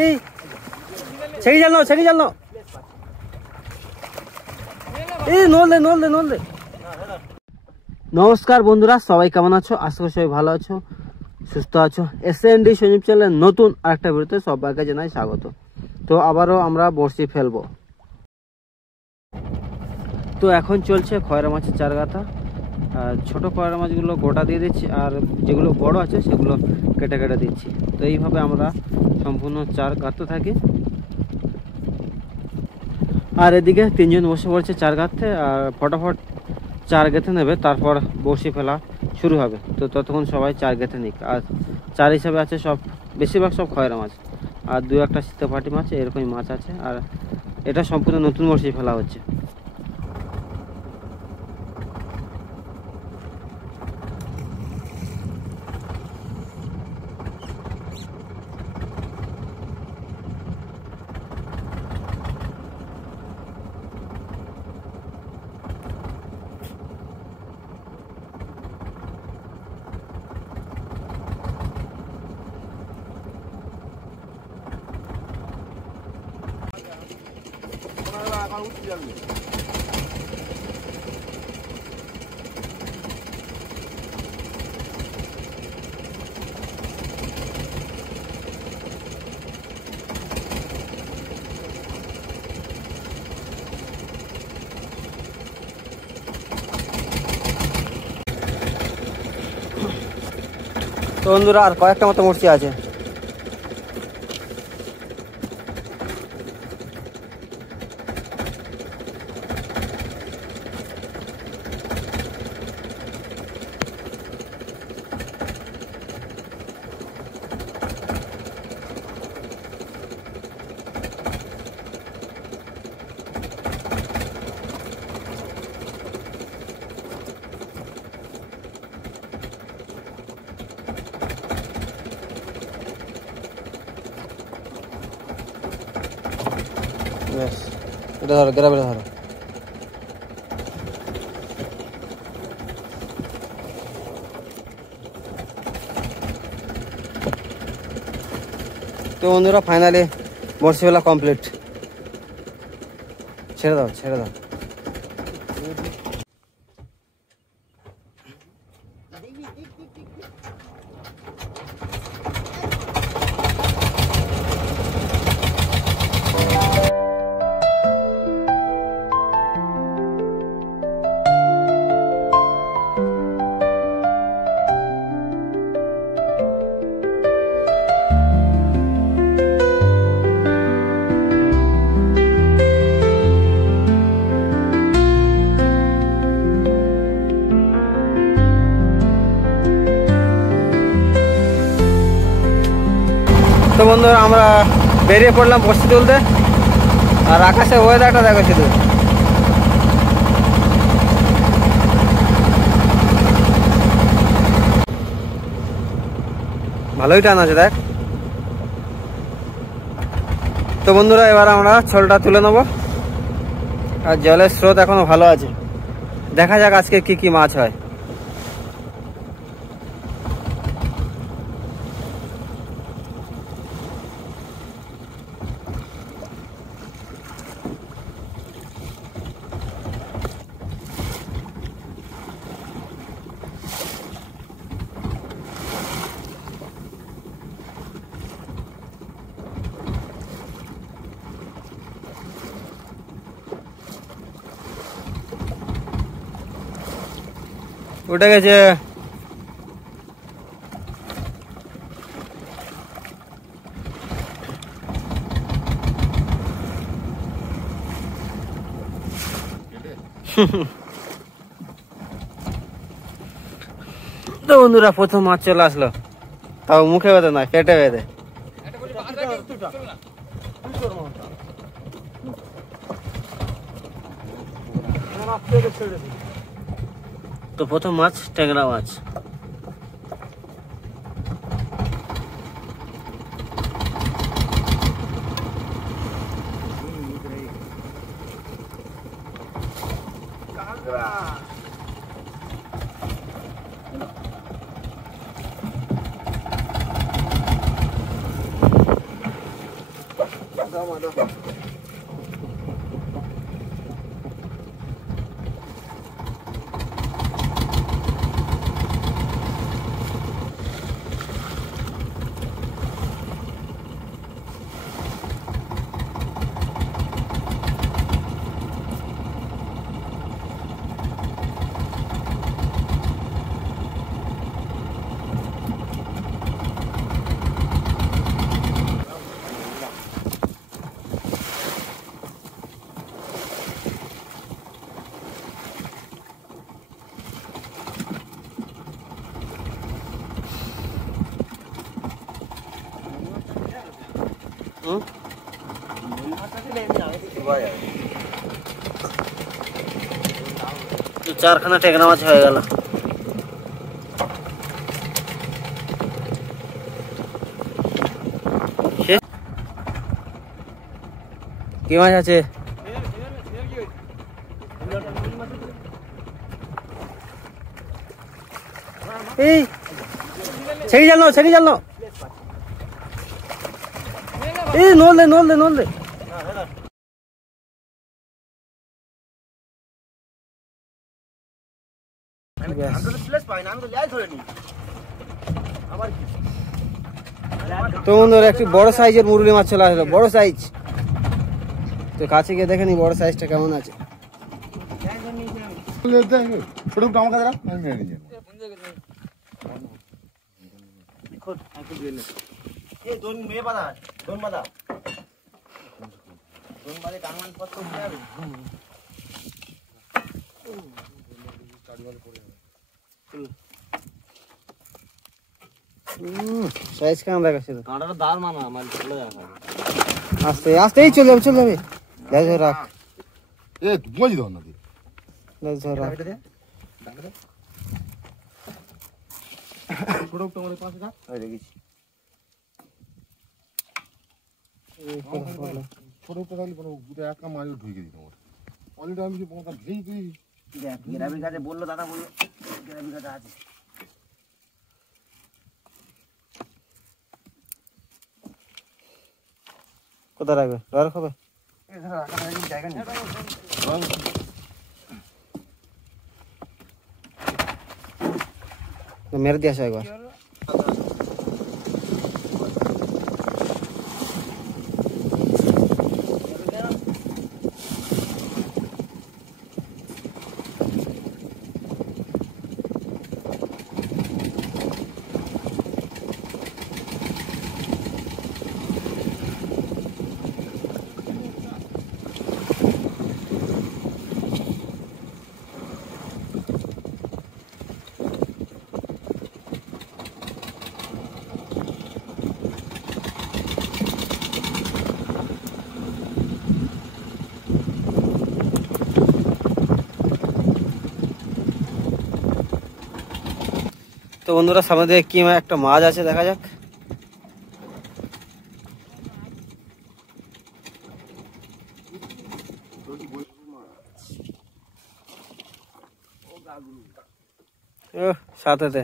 এই ছেড়ে জাল নাও এই নল দে। নমস্কার বন্ধুরা, সবাই কেমন আছো? আশা করি সবাই ভালো আছো, সুস্থ আছো। SND সঞ্জীব চ্যানেলের নতুন আরেকটা ভিডিওতে সবাইকে জানাই স্বাগত। তো আবারও আমরা বড়শি ফেলবো। তো এখন চলছে খয়রা মাছের চার গাঁথা। আর ছোটো খয়রা মাছগুলো গোটা দিয়ে দিচ্ছি, আর যেগুলো বড় আছে সেগুলো কেটে কেটে দিচ্ছি। তো এইভাবে আমরা সম্পূর্ণ চার গাঁথতে থাকি। আর এদিকে তিনজন বসে পড়ছে চার গাঁথতে, আর ফটাফট চার গেঁথে নেবে, তারপর বড়শি ফেলা শুরু হবে। তো ততক্ষণ সবাই চার গেঁথে নিক। আর চার হিসাবে আছে সব, বেশিরভাগ সব খয়রা মাছ, আর দু একটা শীতপাটি মাছ, এরকমই মাছ আছে। আর এটা সম্পূর্ণ নতুন বড়শি ফেলা হচ্ছে। তো বন্ধুরা আর কয়েকটা মতো বড়শি আছে। এটা ধরো, গ্রামে ধরো। তো বন্ধুরা ফাইনালি বড়শি ফেলা কমপ্লিট। ছেড়ে দাও। তো বন্ধুরা আমরা বেরিয়ে পড়লাম বড়শি তুলতে। আর আকাশের ওয়েদারটা দেখো শুধু, ভালোই টান আছে দেখ। তো বন্ধুরা এবার আমরা ছোলটা তুলে নেবো। আর জলের স্রোত এখনো ভালো আছে, দেখা যাক আজকে কি কি মাছ হয়। উঠে গেছে। তো বন্ধুরা প্রথম মাছ চলে আসলো, তাও মুখে বেঁধে নয়, পেটে বেঁধে। তো প্রথম মাছ ট্যাংরা মাছ। চারখানা টেকনা মাছ হয়ে গেল। কি মাছ আছে? এই ছেড়ে জানো, ছেড়ে জানো। এই নল দে, নল দে, নল দে। তো বন্ধুরা একটি বড় সাইজের মুরুলি মাছ চলে আসলো, বড় সাইজ। তো কাছে গিয়ে দেখে নি বড় সাইজটা কেমন আছে। সাইজ কেমন দেখাচ্ছে? কাঁটাটা দাল মানা আমার চলে যাবে, আস্তে আস্তেই চলে যাবে, চলে যাবে। লেজ রাখ, এ বুঝি দাও না, লেজ রাখ। ছোট তোমার পাশে যা, এই দেখেছি ছোট টাকালি কোনো গুটে একা মাছ ঢুকে দিই তোমার অলরেডি আমি তোমাকে ভেই দিই। দেখ গ্রামের কাছে বললো, দাদা বললো গ্রামের কাছে আছে। কোথায় রাখবে? ডর খাবে, জায়গা নেই। মেরে দিয়ে আসো একবার। তো বন্ধুরা সামনে দিয়ে কি একটা মাছ আছে, দেখা যাক। সাথে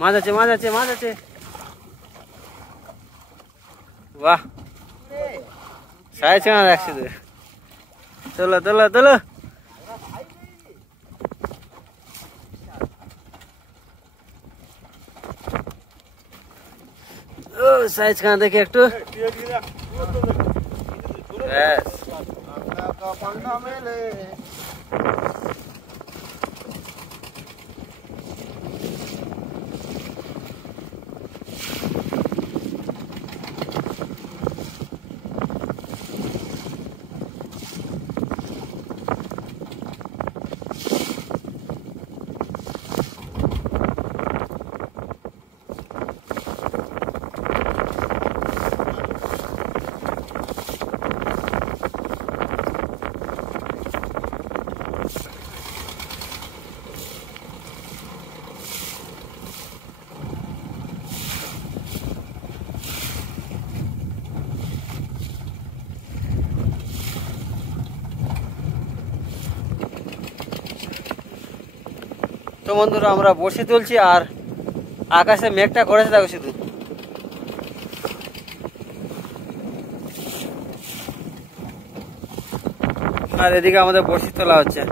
মাছ আছে, মাছ আছে, মাছ আছে। বাহ, সাইজ কেমন রাখছি তো। চলো চলো চলো, ও সাইজ কেমন দেখে একটু। তো বন্ধুরা আমরা বসে তুলছি আর আকাশে মেঘটা করেছে দেখো শুধু। আর এদিকে আমাদের বসি তোলা হচ্ছে।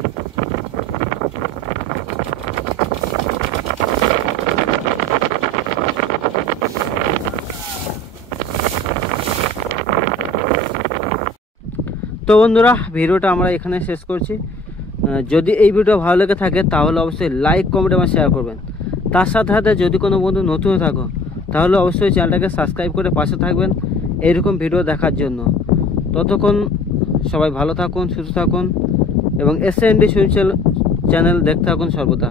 তো বন্ধুরা ভিডিওটা আমরা এখানে শেষ করছি। যদি এই ভিডিও ভালো লেগে থাকে তাহলে অবশ্যই লাইক কমেন্ট এবং শেয়ার করবেন। তার সাথে সাথে যদি কোনো বন্ধু নতুন থাকো তাহলে অবশ্যই চ্যানেলটাকে সাবস্ক্রাইব করে পাশে থাকবেন এইরকম ভিডিও দেখার জন্য। ততক্ষণ সবাই ভালো থাকুন, সুস্থ থাকুন এবং SND চ্যানেল দেখতে থাকুন সর্বদা।